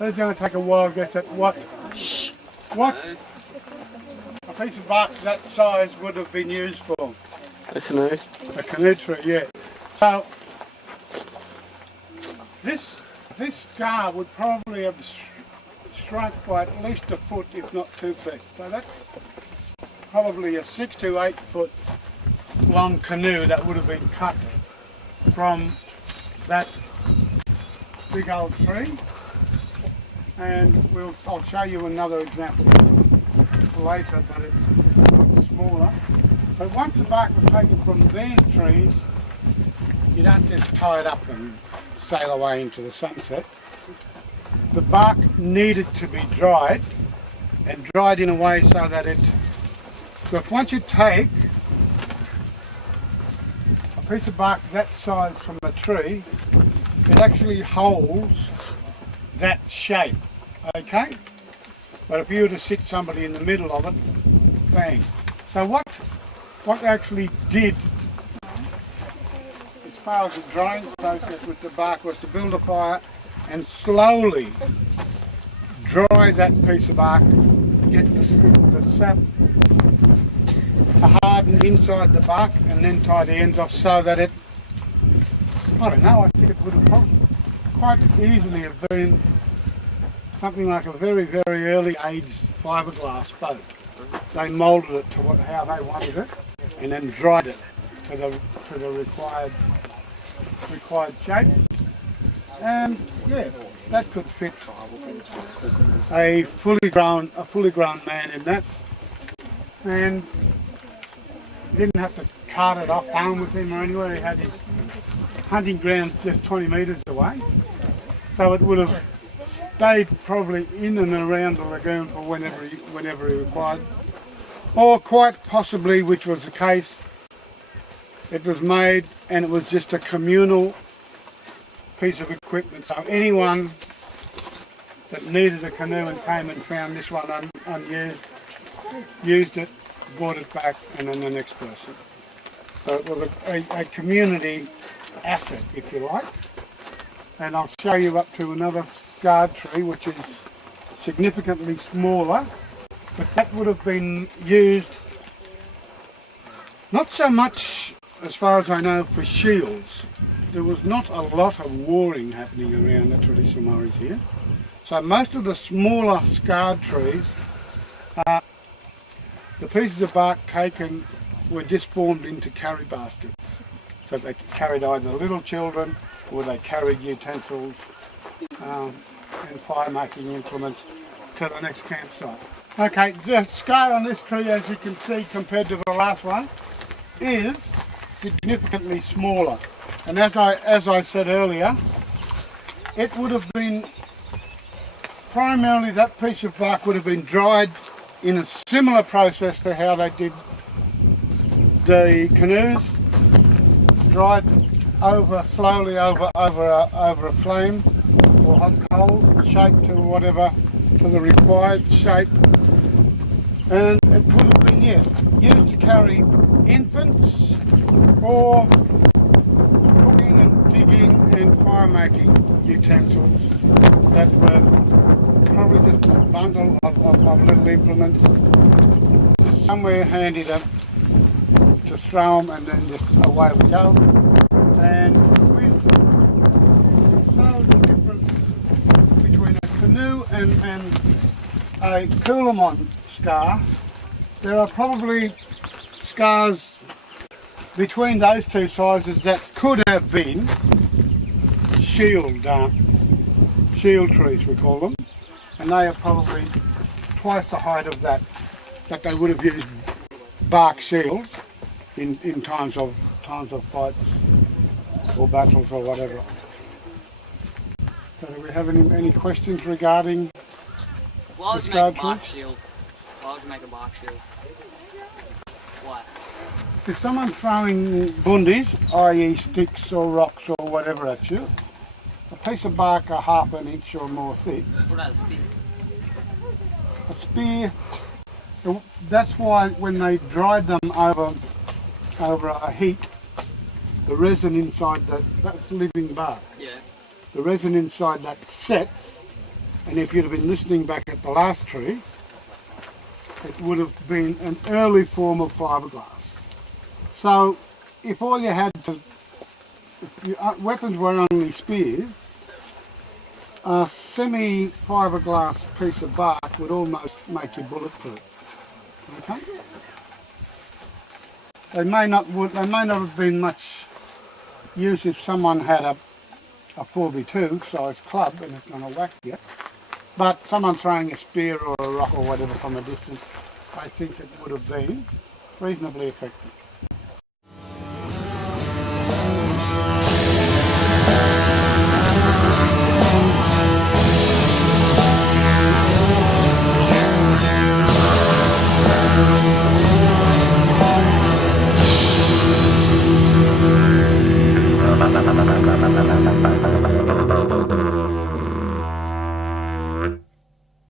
It's going to take a while to guess at what a piece of bark that size would have been used for. A canoe. A canoe tree, yeah. So this scar would probably have shrunk by at least a foot, if not 2 feet. So that's probably a 6 to 8 foot long canoe that would have been cut from that big old tree. And I'll show you another example later, but it's a lot smaller. But once the bark was taken from these trees, you don't just tie it up and sail away into the sunset. The bark needed to be dried, and dried in a way so that because once you take a piece of bark that size from a tree, it actually holds that shape, okay? But if you were to sit somebody in the middle of it, bang. So what they actually did, as far as the drying process with the bark, was to build a fire and slowly dry that piece of bark, get the sap to harden inside the bark, and then tie the ends off so that it, I don't know, I think it would have probably quite easily have been something like a very, very early aged fiberglass boat. They moulded it to how they wanted it, and then dried it to the required shape. And yeah, that could fit a fully grown man in that. And he didn't have to cart it off home with him or anywhere. He had his hunting ground just 20 metres away, so it would have stayed probably in and around the lagoon for whenever he required. Or quite possibly, which was the case, it was made and it was just a communal piece of equipment. So anyone that needed a canoe and came and found this one unused, used it, brought it back, and then the next person. So it was a community asset, if you like. And I'll show you up to another scarred tree, which is significantly smaller, but that would have been used not so much, as far as I know, for shields. There was not a lot of warring happening around the traditional Murrays here. So most of the smaller scarred trees, the pieces of bark taken were just formed into carry baskets. So they carried either little children or they carried utensils and fire-making implements to the next campsite. Okay, the scale on this tree, as you can see, compared to the last one, is significantly smaller. And as I said earlier, it would have been primarily, that piece of bark would have been dried in a similar process to how they did the canoes, dried slowly over a flame or hot coals, shaped to the required shape, and it would have been used to carry infants or cooking and digging and fire making utensils that were probably just a bundle of little implements, just somewhere handy to throw them, and then just away we go. And with the difference between a canoe and a Coolamon scar, there are probably scars between those two sizes that could have been shield trees, we call them, and they are probably twice the height of that they would have used bark shields in times of fights or battles or whatever. So do we have any questions regarding Why would you make a bark shield? Why would you make a bark shield? Why? If someone's throwing bundies, i.e. sticks or rocks or whatever at you, a piece of bark a half an inch or more thick. What about a spear? A spear, that's why when they dried them over a heat, the resin inside that's living bark. Yeah. The resin inside that sets, And if you'd have been listening back at the last tree, it would have been an early form of fiberglass. So if all you had to, if your weapons were only spears, a semi-fiberglass piece of bark would almost make you bulletproof. Okay? They may not have been much use if someone had a 4x2 size club and it's going to whack you. But someone throwing a spear or a rock or whatever from a distance, I think it would have been reasonably effective.